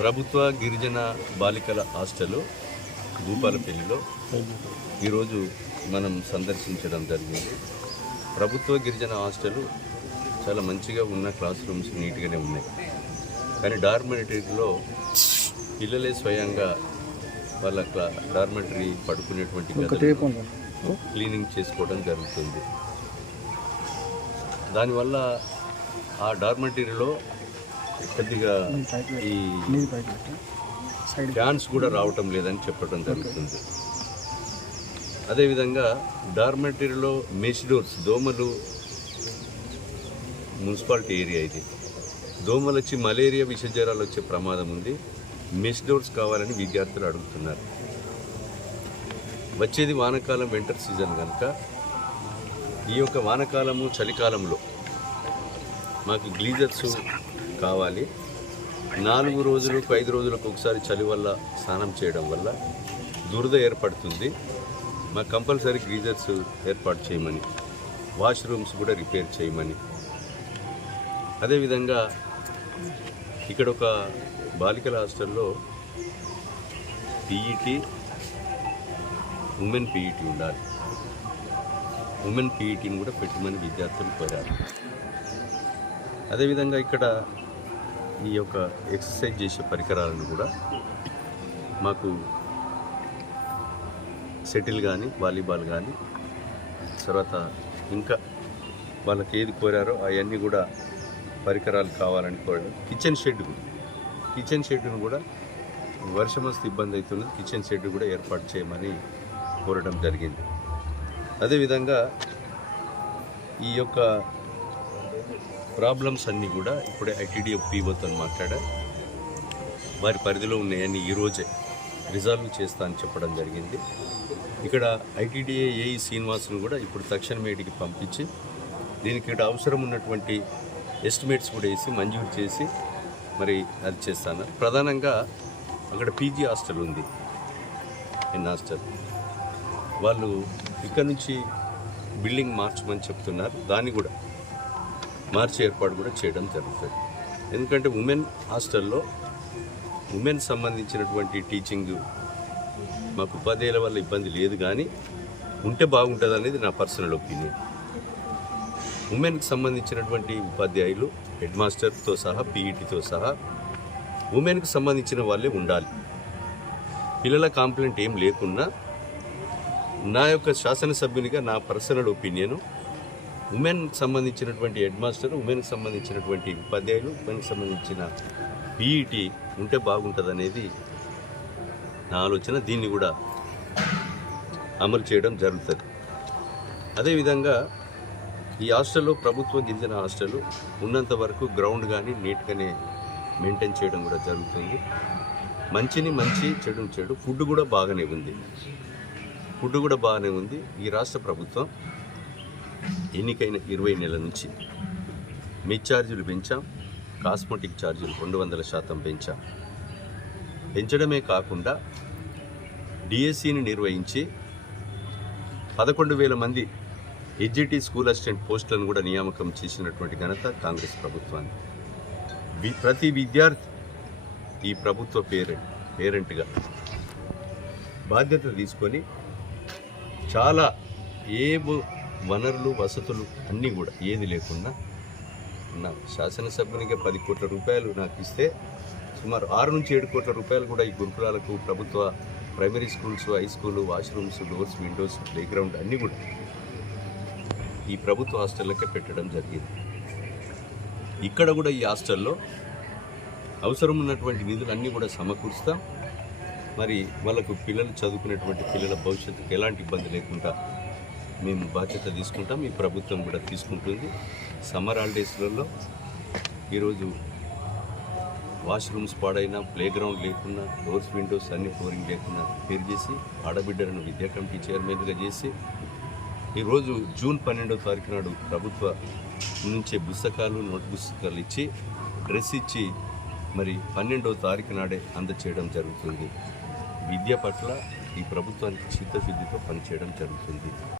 ప్రభుత్వ గిరిజన బాలికల హాస్టల్ భూపాలపల్లిలో ఈరోజు మనం సందర్శించడం జరిగింది. ప్రభుత్వ గిరిజన హాస్టల్ చాలా మంచిగా ఉన్న క్లాస్ రూమ్స్ నీట్గానే ఉన్నాయి. కానీ డార్మెటరీలో పిల్లలే స్వయంగా వాళ్ళ డార్మెటరీ పడుకునేటువంటి గదులు క్లీనింగ్ చేసుకోవడం జరుగుతుంది. దానివల్ల ఆ డార్మెటరీలో కొద్దిగా ఈ ఫ్యాన్స్ కూడా రావటం లేదని చెప్పడం జరుగుతుంది. అదేవిధంగా డార్మెటరీలో మెష్ డోర్స్, దోమలు, మున్సిపాలిటీ ఏరియా ఇది, దోమలు వచ్చి మలేరియా విషజ్వరాలు వచ్చే ప్రమాదం ఉంది. మెష్ డోర్స్ కావాలని విద్యార్థులు అడుగుతున్నారు. వచ్చేది వానాకాలం, వింటర్ సీజన్ కనుక ఈ యొక్క వానాకాలము, చలికాలంలో మాకు గ్లీజర్స్ కావాలి. 4 రోజులకు 5 రోజులకు ఒకసారి చలి వల్ల స్నానం చేయడం వల్ల దురద ఏర్పడుతుంది. మాకు కంపల్సరీ గ్లీజర్స్ ఏర్పాటు చేయమని, వాష్రూమ్స్ కూడా రిపేర్ చేయమని. అదేవిధంగా ఇక్కడ ఒక బాలికల హాస్టల్లో పీఈటీ, ఉమెన్ పీఈటీ ఉండాలి. ఉమెన్ పీఈటీని కూడా పెట్టమని విద్యార్థులు కోరారు. అదేవిధంగా ఇక్కడ ఈ యొక్క ఎక్సర్సైజ్ చేసే పరికరాలను కూడా మాకు షటిల్ కానీ, వాలీబాల్ కానీ, తర్వాత ఇంకా వాళ్ళకి ఏది కోరారో అవన్నీ కూడా పరికరాలు కావాలని కోరారు. కిచెన్ షెడ్ను కూడా వర్షం వస్తే ఇబ్బంది అవుతుంది, కిచెన్ షెడ్ కూడా ఏర్పాటు చేయమని కోరడం జరిగింది. అదేవిధంగా ఈ యొక్క ప్రాబ్లమ్స్ అన్నీ కూడా ఇప్పుడే ఐటీడీఏ పీఓతో మాట్లాడా, వారి పరిధిలో ఉన్నాయని ఈరోజే రిజాల్వ్ చేస్తా అని చెప్పడం జరిగింది. ఇక్కడ ఐటీడీఏ ఏఈ శ్రీనివాసును కూడా ఇప్పుడు తక్షణమేటికి పంపించి దీనికి ఇక్కడ అవసరం ఉన్నటువంటి ఎస్టిమేట్స్ కూడా వేసి మంజూరు చేసి మరి అది చేస్తాను. ప్రధానంగా అక్కడ పీజీ హాస్టల్ ఉంది, హాస్టల్ వాళ్ళు ఇక్కడ నుంచి బిల్డింగ్ మార్చమని చెప్తున్నారు. దాన్ని కూడా మార్చి ఏర్పాటు కూడా చేయడం జరుగుతుంది. ఎందుకంటే ఉమెన్ హాస్టల్లో ఉమెన్ సంబంధించినటువంటి టీచింగ్ మాకు ఉపాధ్యాయుల వల్ల ఇబ్బంది లేదు, కానీ ఉంటే బాగుంటుంది అనేది నా పర్సనల్ ఒపీనియన్. ఉమెన్కి సంబంధించినటువంటి ఉపాధ్యాయులు, హెడ్ మాస్టర్తో సహా, పీఈటీతో సహా ఉమెన్కి సంబంధించిన వాళ్ళే ఉండాలి. పిల్లల కాంప్లైంట్ ఏం లేకున్నా నా యొక్క శాసనసభ్యునిగా నా పర్సనల్ ఒపీనియను, ఉమెన్కి సంబంధించినటువంటి హెడ్ మాస్టర్, ఉమెన్కి సంబంధించినటువంటి ఉపాధ్యాయులు, ఉమెన్కి సంబంధించిన పీఈటీ ఉంటే బాగుంటుంది అనేది నా ఆలోచన. దీన్ని కూడా అమలు చేయడం జరుగుతుంది. అదేవిధంగా ఈ హాస్టల్లో, ప్రభుత్వ గిరిజన హాస్టల్ ఉన్నంత వరకు గ్రౌండ్ కానీ నీట్గానే మెయింటైన్ చేయడం కూడా జరుగుతుంది. మంచిని మంచి, చెడుని చెడు. ఫుడ్ కూడా బాగానే ఉంది. ఈ రాష్ట్ర ప్రభుత్వం ఎన్నికైన 20 నెలల నుంచి మెస్ ఛార్జీలు పెంచాం, కాస్మెటిక్ ఛార్జీలు 200% పెంచడమే కాకుండా డిఎస్సిని నిర్వహించి 11,000 మంది ఎడ్జిటి స్కూల్ అసిస్టెంట్ పోస్టులను కూడా నియామకం చేసినటువంటి ఘనత కాంగ్రెస్ ప్రభుత్వాన్ని. ప్రతి విద్యార్థి ఈ ప్రభుత్వ పేరెంట్గా బాధ్యత తీసుకొని చాలా వనరులు, వసతులు అన్నీ కూడా ఏది లేకుండా నా శాసనసభ్యునిగా 10 కోట్ల రూపాయలు నాకు ఇస్తే సుమారు 6 నుంచి 7 కోట్ల రూపాయలు కూడా ఈ గురుకులాలకు, ప్రభుత్వ primary schools, high school, washrooms, doors, Windows, playground అన్నీ కూడా ఈ ప్రభుత్వ హాస్టళ్ళకే పెట్టడం జరిగింది. ఇక్కడ కూడా ఈ హాస్టల్లో అవసరం ఉన్నటువంటి నిధులు అన్నీ కూడా సమకూరుస్తాం. మరి వాళ్ళకు పిల్లలు చదువుకునేటువంటి పిల్లల భవిష్యత్తుకు ఎలాంటి ఇబ్బంది లేకుండా మేము బాధ్యత తీసుకుంటాం. ఈ ప్రభుత్వం కూడా తీసుకుంటుంది. సమ్మర్ హాలిడేస్లలో ఈరోజు వాష్రూమ్స్ పాడైనా, ప్లేగ్రౌండ్ లేకున్నా, డోర్స్, విండోస్ అన్ని ఫ్లోరింగ్ లేకున్నా రిపేర్ చేసి ఆడబిడ్డలను విద్యా కమిటీ చైర్మన్గా చేసి ఈరోజు జూన్ 12వ తారీఖు నాడు ప్రభుత్వ నుంచే పుస్తకాలు, నోట్ పుస్తకాలు ఇచ్చి, డ్రెస్ ఇచ్చి మరి 12వ తారీఖు నాడే అందచేయడం జరుగుతుంది. విద్య పట్ల ఈ ప్రభుత్వానికి చిత్తశుద్ధితో పనిచేయడం జరుగుతుంది.